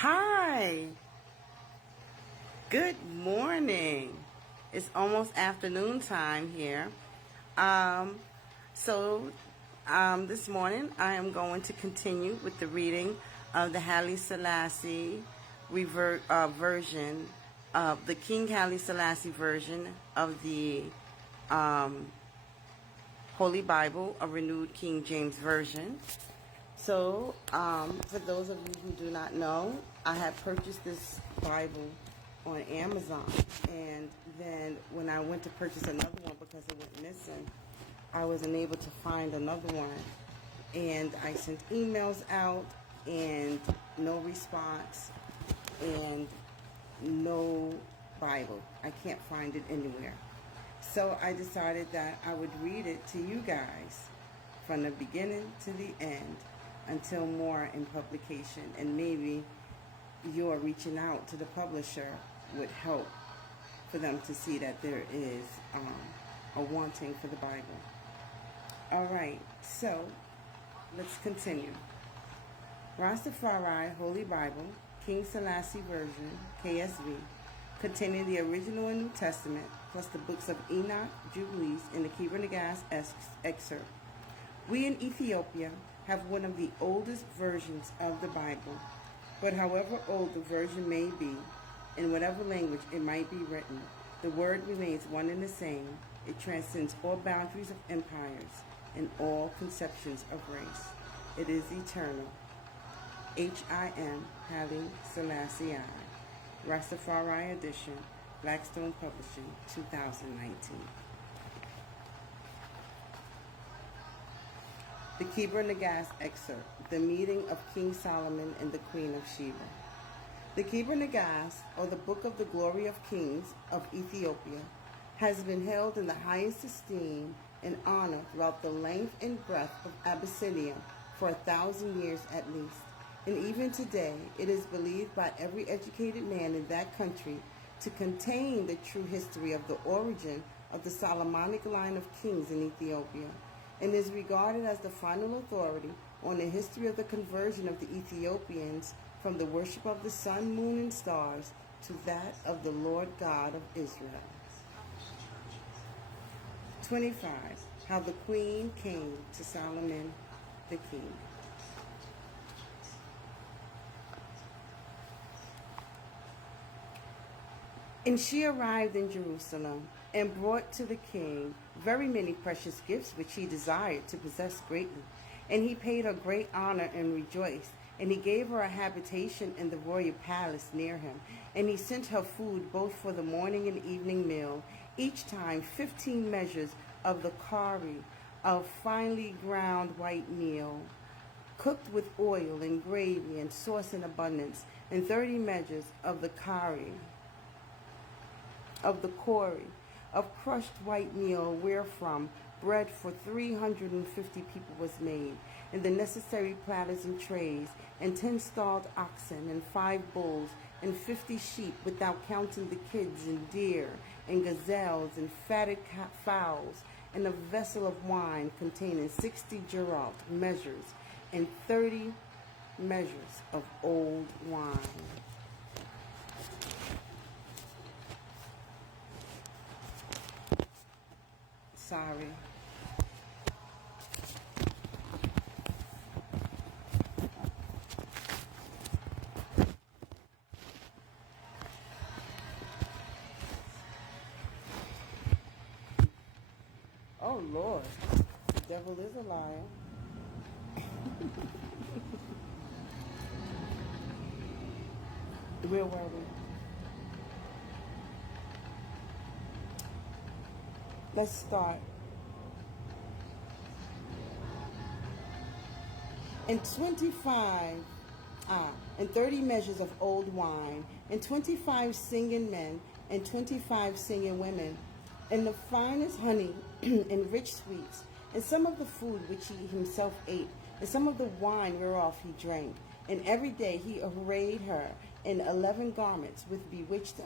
Hi. Good morning. It's almost afternoon time here. Um, so this morning I am going to continue with the reading of the Haile Selassie version of the King Haile Selassie version of the Holy Bible, a renewed King James Version. So, for those of you who do not know, I had purchased this Bible on Amazon, and then when I went to purchase another one because it was missing, I wasn't able to find another one, and I sent emails out, and no response, and no Bible. I can't find it anywhere. So I decided that I would read it to you guys from the beginning to the end, until more in publication, and maybe your reaching out to the publisher would help for them to see that there is a wanting for the Bible. All right, so let's continue. Rastafari Holy Bible, King Selassie Version, KSV, containing the original and New Testament, plus the books of Enoch, Jubilees, and the Kebra Nagast Excerpt. We in Ethiopia have one of the oldest versions of the Bible, but however old the version may be, in whatever language it might be written, the word remains one and the same. It transcends all boundaries of empires and all conceptions of race. It is eternal. H.I.M. Haile Selassie, Rastafari Edition, Blackstone Publishing, 2019. The Kebra Nagast Excerpt, the meeting of King Solomon and the Queen of Sheba. The Kebra Nagast, or the Book of the Glory of Kings of Ethiopia, has been held in the highest esteem and honor throughout the length and breadth of Abyssinia for 1,000 years at least. And even today, it is believed by every educated man in that country to contain the true history of the origin of the Solomonic line of kings in Ethiopia, and is regarded as the final authority on the history of the conversion of the Ethiopians from the worship of the sun, moon, and stars to that of the Lord God of Israel. 25. How the Queen came to Solomon the King. And she arrived in Jerusalem, and brought to the king very many precious gifts which he desired to possess greatly. And he paid her great honor and rejoiced. And he gave her a habitation in the royal palace near him. And he sent her food both for the morning and evening meal, each time 15 measures of the kari, of finely ground white meal, cooked with oil and gravy and sauce in abundance, and 30 measures of the kari, of the kori, of crushed white meal, wherefrom bread for 350 people was made, and the necessary platters and trays, and 10 stalled oxen, and 5 bulls, and 50 sheep, without counting the kids, and deer, and gazelles, and fatted fowls, and a vessel of wine containing 60 geralt measures, and 30 measures of old wine. Sorry. Oh Lord, the devil is a liar. Where were we? Let's start. And 30 measures of old wine, and 25 singing men, and 25 singing women, and the finest honey and rich sweets, and some of the food which he himself ate, and some of the wine whereof he drank. And every day he arrayed her in 11 garments with bewitched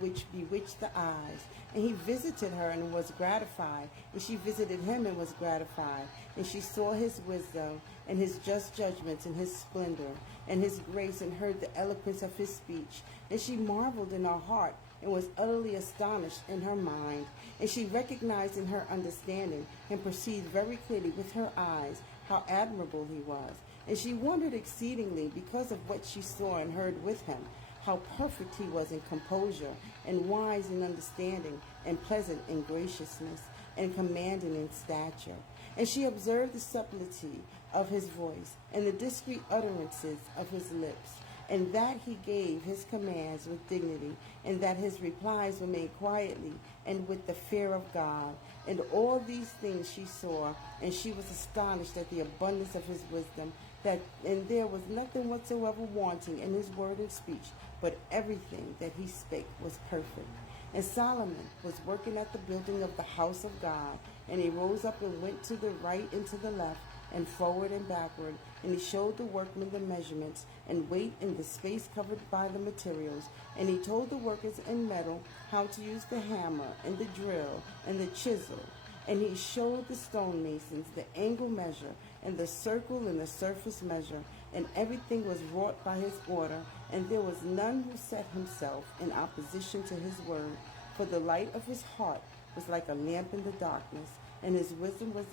which bewitched the eyes. And he visited her and was gratified, and she visited him and was gratified. And she saw his wisdom and his just judgments and his splendor and his grace, and heard the eloquence of his speech. And she marveled in her heart and was utterly astonished in her mind. And she recognized in her understanding and perceived very clearly with her eyes how admirable he was. And she wondered exceedingly because of what she saw and heard with him, how perfect he was in composure, and wise in understanding, and pleasant in graciousness, and commanding in stature. And she observed the subtlety of his voice, and the discreet utterances of his lips, and that he gave his commands with dignity, and that his replies were made quietly, and with the fear of God. And all these things she saw, and she was astonished at the abundance of his wisdom, and there was nothing whatsoever wanting in his word and speech, but everything that he spake was perfect. And Solomon was working at the building of the house of God, and he rose up and went to the right and to the left, and forward and backward, and he showed the workmen the measurements, and weight in the space covered by the materials. And he told the workers in metal how to use the hammer, and the drill, and the chisel. And he showed the stonemasons the angle measure, and the circle and the surface measure, and everything was wrought by his order, and there was none who set himself in opposition to his word. For the light of his heart was like a lamp in the darkness, and his wisdom was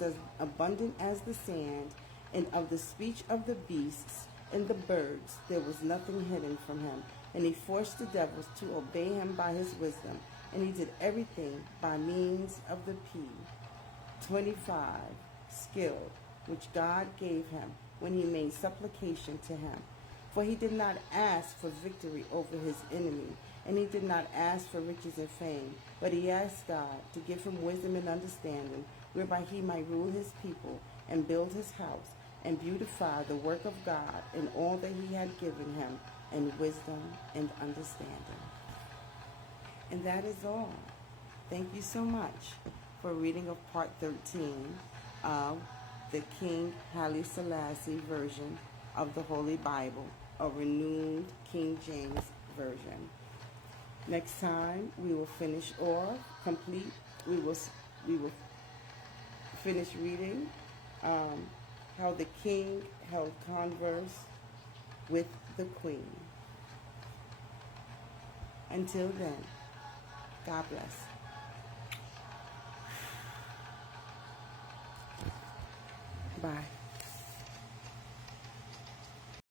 as abundant as the sand, and of the speech of the beasts and the birds there was nothing hidden from him. And he forced the devils to obey him by his wisdom, and he did everything by means of the P. 25. Skill, which God gave him when he made supplication to him. For he did not ask for victory over his enemy, and he did not ask for riches and fame, but he asked God to give him wisdom and understanding, whereby he might rule his people, and build his house, and beautify the work of God in all that he had given him, and wisdom and understanding. And that is all. Thank you so much for reading of part 13 of the King Haile Selassie version of the Holy Bible, a renewed King James version. Next time we will finish off, we will finish reading how the king held converse with the queen. Until then, God bless. Bye.